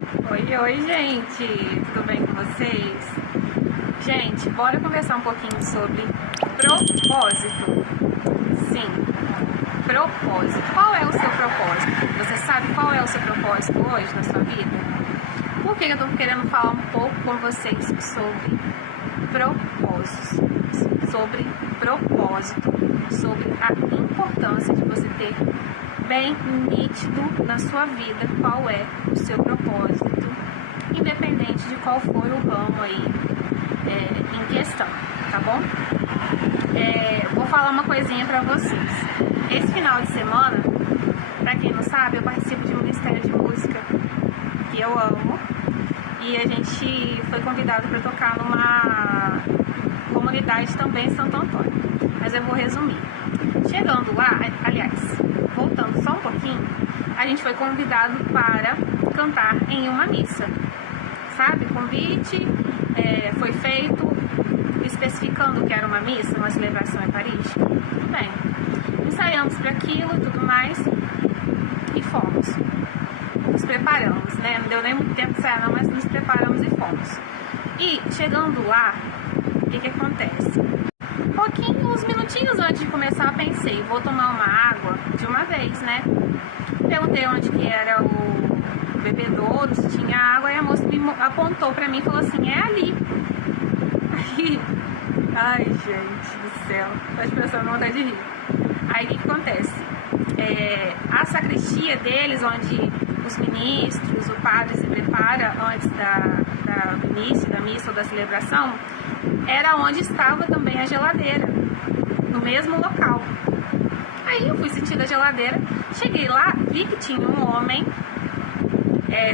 Oi, gente! Tudo bem com vocês? Gente, bora conversar um pouquinho sobre propósito. Sim, propósito. Qual é o seu propósito? Você sabe qual é o seu propósito hoje na sua vida? Por que eu tô querendo falar um pouco com vocês sobre propósitos? Sobre a importância de você ter bem nítido na sua vida qual é o seu propósito, independente de qual for o ramo aí em questão, tá bom? Vou falar uma coisinha pra vocês. Esse final de semana, pra quem não sabe, eu participo de um ministério de música que eu amo, e a gente foi convidado para tocar numa comunidade também em Santo Antônio, mas eu vou resumir. Chegando lá, aliás, voltando só um pouquinho, a gente foi convidado para cantar em uma missa, sabe? O convite foi feito especificando que era uma missa, uma celebração eucarística. Tudo bem, ensaiamos para aquilo e tudo mais e fomos. Nos preparamos, né? Não deu nem muito tempo de ensaiar não, mas nos preparamos e fomos. E chegando lá, o que acontece? Uns minutinhos antes de começar, pensei, vou tomar uma água de uma vez, né? Perguntei onde que era o bebedouro, se tinha água, e a moça me apontou pra mim e falou assim, é ali. Aí, ai gente do céu, tô expressando vontade de rir. Aí o que acontece? A sacristia deles, onde os ministros, o padre se prepara antes do início da missa ou da celebração, era onde estava também a geladeira, no mesmo local. Aí eu fui sentir a geladeira, cheguei lá, vi que tinha um homem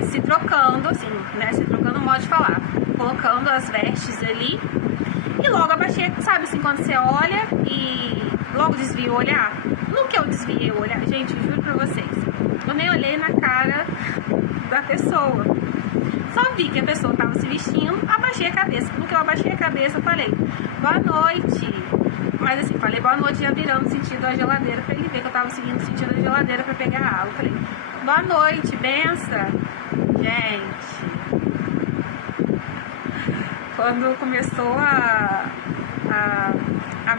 se trocando, assim, né, se trocando o modo de falar, colocando as vestes ali, e logo abaixei, sabe assim, quando você olha e logo desvia o olhar? No que eu desviei o olhar, gente, eu juro pra vocês, eu nem olhei na cara da pessoa, só vi que a pessoa estava se vestindo, abaixei a cabeça. No que eu abaixei a cabeça, eu falei, boa noite. Mas assim, falei boa noite já virando sentido a geladeira pra ele ver que eu tava seguindo o sentido da geladeira pra pegar a água. Eu falei, boa noite, benção. Gente, quando começou a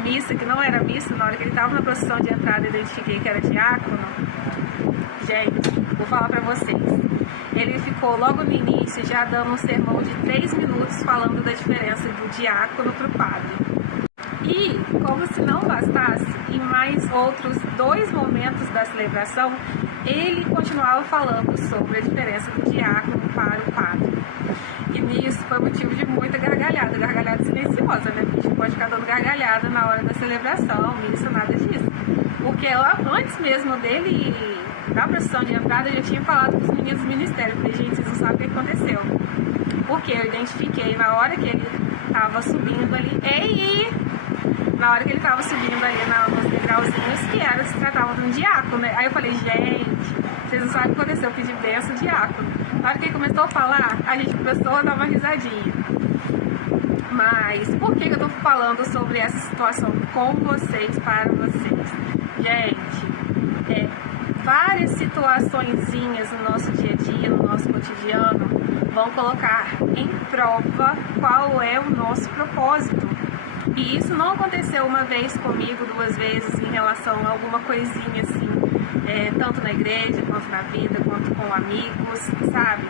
missa, que não era missa, na hora que ele tava na procissão de entrada, eu identifiquei que era diácono. Gente, vou falar pra vocês. Ele ficou logo no início já dando um sermão de 3 minutos falando da diferença do diácono pro padre. E, como se não bastasse, em mais outros 2 momentos da celebração, ele continuava falando sobre a diferença do diácono para o padre. E nisso foi motivo de muita gargalhada silenciosa, né? Porque a gente pode ficar dando gargalhada na hora da celebração, isso, nada disso. Porque lá, antes mesmo dele, da procissão de entrada, eu já tinha falado com os meninos do ministério. Falei, gente, vocês não sabem o que aconteceu. Porque eu identifiquei na hora que ele estava subindo ali, na hora que ele estava subindo ali nos degrauzinhos, que se tratava de um diácono, né? Aí eu falei, gente, vocês não sabem o que aconteceu, eu pedi benção diácono. Na hora que ele começou a falar, a gente começou a dar uma risadinha. Mas por que eu tô falando sobre essa situação com vocês, para vocês? Gente, várias situaçõezinhas no nosso dia a dia, no nosso cotidiano, vão colocar em prova qual é o nosso propósito. E isso não aconteceu uma vez comigo, 2 vezes em relação a alguma coisinha assim, tanto na igreja, quanto na vida, quanto com amigos, sabe?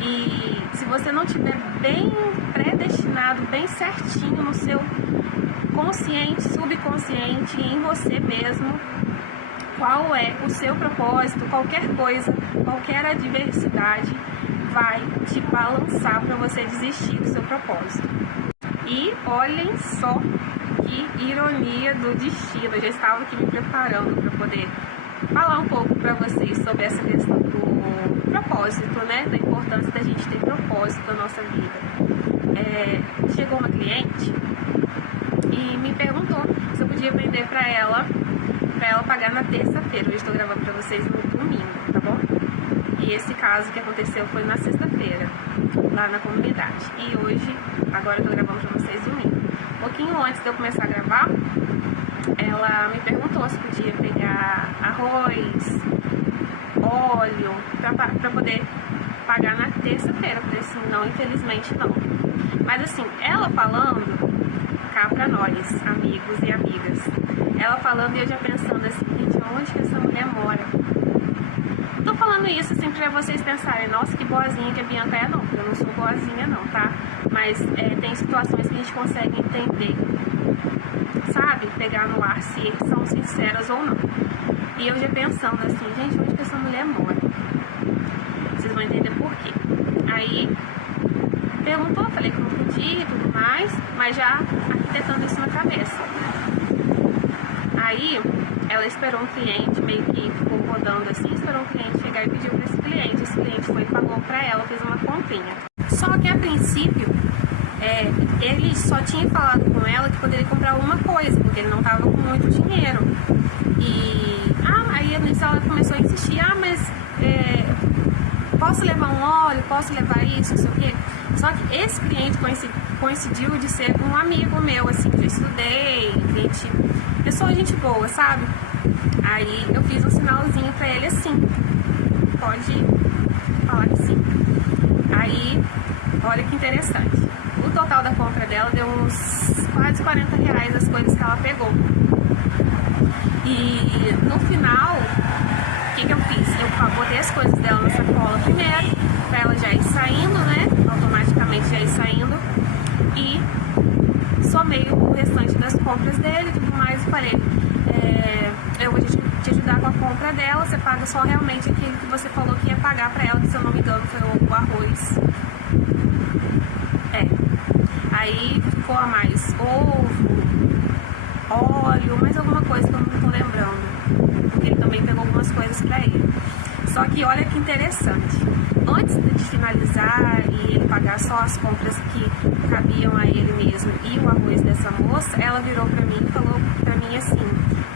E se você não tiver bem predestinado, bem certinho no seu consciente, subconsciente, em você mesmo, qual é o seu propósito, qualquer coisa, qualquer adversidade vai te balançar para você desistir do seu propósito. E olhem só que ironia do destino, eu já estava aqui me preparando para poder falar um pouco para vocês sobre essa questão do propósito, né, da importância da gente ter propósito na nossa vida. Chegou uma cliente e me perguntou se eu podia vender para ela pagar na terça-feira. Hoje estou gravando para vocês no domingo, tá bom? E esse caso que aconteceu foi na sexta-feira, lá na comunidade. E hoje, agora eu tô gravando pra vocês domingo. Um pouquinho antes de eu começar a gravar, ela me perguntou se podia pegar arroz, óleo, pra poder pagar na terça-feira. Eu falei assim, não, infelizmente não. Mas assim, ela falando, cá pra nós, amigos e amigas, ela falando e eu já pensando assim, gente, onde que essa mulher mora? Eu tô falando isso assim pra vocês pensarem, nossa, que boazinha que a Bianca é, não, porque eu não sou boazinha não, tá? Mas tem situações que a gente consegue entender, sabe? Pegar no ar se são sinceras ou não. E eu já pensando assim, gente, onde que essa mulher mora? Vocês vão entender por quê. Aí, perguntou, falei que não podia e tudo mais, mas já arquitetando isso na cabeça. Aí, ela esperou um cliente, meio que ficou rodando assim, esperou um cliente chegar e pediu pra esse cliente. Esse cliente foi e pagou pra ela, fez uma comprinha. Só que a princípio, ele só tinha falado com ela que poderia comprar uma coisa, porque ele não tava com muito dinheiro. E aí nisso ela começou a insistir, mas posso levar um óleo, posso levar isso, não sei o quê. Só que esse cliente coincidiu de ser um amigo meu, assim, que eu estudei, gente boa, sabe? Aí eu fiz um sinalzinho pra ele assim, pode falar que sim. Aí, olha que interessante. O total da compra dela deu uns quase R$40 as coisas que ela pegou. E no final, o que eu fiz? Eu botei as coisas dela na sacola primeiro, pra ela já ir saindo, né? Automaticamente já ir saindo. E somei o restante das compras dele e tudo mais. E falei, eu vou te ajudar com a compra dela, você paga só realmente aquilo que você falou que ia pagar pra ela, que se eu não me engano foi o arroz. Aí ficou a mais ovo, óleo, mais alguma coisa que eu não tô lembrando. Porque ele também pegou algumas coisas pra ele. Só que olha que interessante. Antes de finalizar e ele pagar só as compras que cabiam a ele mesmo e o arroz dessa moça, ela virou pra mim e falou pra mim assim,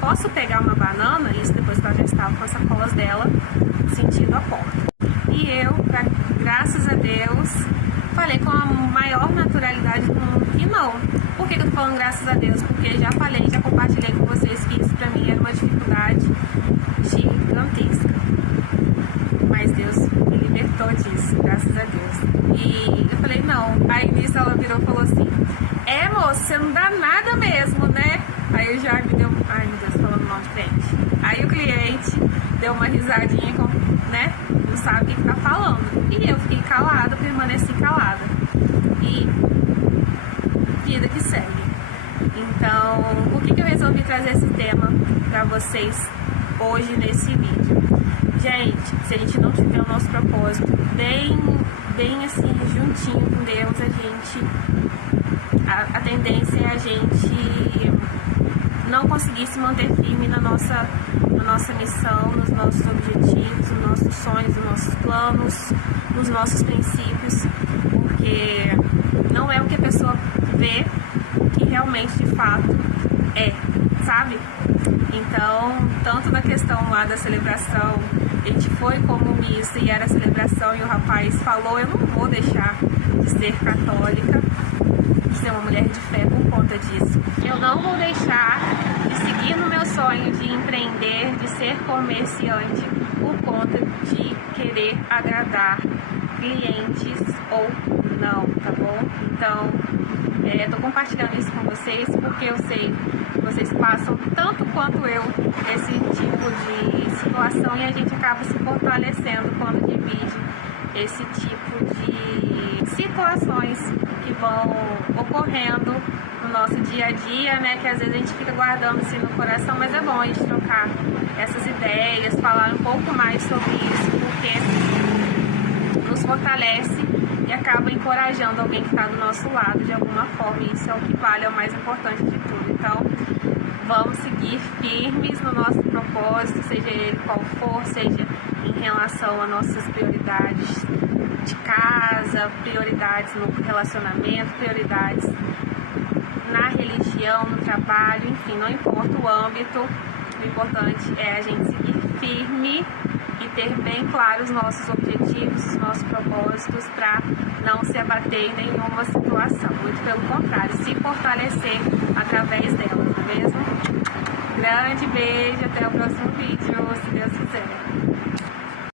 posso pegar uma banana? Isso depois que ela já estava com as sacolas dela, sentindo a porta. E eu, graças a Deus, falei com a maior naturalidade do mundo que não. Por que eu tô falando graças a Deus? Porque já falei, já compartilhei com vocês que isso pra mim era uma dificuldade gigantesca. Mas Deus me libertou disso, graças a Deus. E eu falei, não. Aí nisso ela virou e falou assim, moça, você não dá nada mesmo, né? Aí eu já me deu, ai meu Deus, falando mal de frente. Aí o cliente deu uma risadinha, né? Não sabe o que tá falando. E eu fiquei calada, permaneci calada. E vida que segue. Então, por que eu resolvi trazer esse tema pra vocês hoje nesse vídeo? Gente, se a gente não tiver o nosso propósito bem assim, juntinho com Deus, a tendência é a gente não conseguir se manter firme na nossa missão, nos nossos objetivos, nos nossos sonhos, nos nossos planos, nos nossos princípios, porque não é o que a pessoa vê que realmente, de fato, sabe? Então, tanto na questão lá da celebração, a gente foi como missa e era celebração e o rapaz falou, eu não vou deixar de ser católica, de ser uma mulher de fé por conta disso. Eu não vou deixar de seguir no meu sonho de empreender, de ser comerciante por conta de querer agradar clientes ou não, tá bom? Então, tô compartilhando isso com vocês porque eu sei que vocês passam tanto quanto eu esse tipo de situação e a gente acaba se fortalecendo quando divide esse tipo de situações que vão ocorrendo no nosso dia a dia, né? Que às vezes a gente fica guardando assim no coração, mas é bom a gente trocar essas ideias, falar um pouco mais sobre isso, porque nos fortalece e acaba encorajando alguém que está do nosso lado de alguma forma, e isso é o que vale, é o mais importante de tudo. Então, vamos seguir firmes no nosso propósito, seja ele qual for, seja em relação a nossas prioridades de casa, prioridades no relacionamento, prioridades na religião, no trabalho, enfim, não importa o âmbito, o importante é a gente seguir firme e ter bem claros os nossos objetivos, os nossos propósitos, para não se abater em nenhuma situação, muito pelo contrário, se fortalecer através dela, não é mesmo? Grande beijo, até o próximo vídeo, se Deus quiser.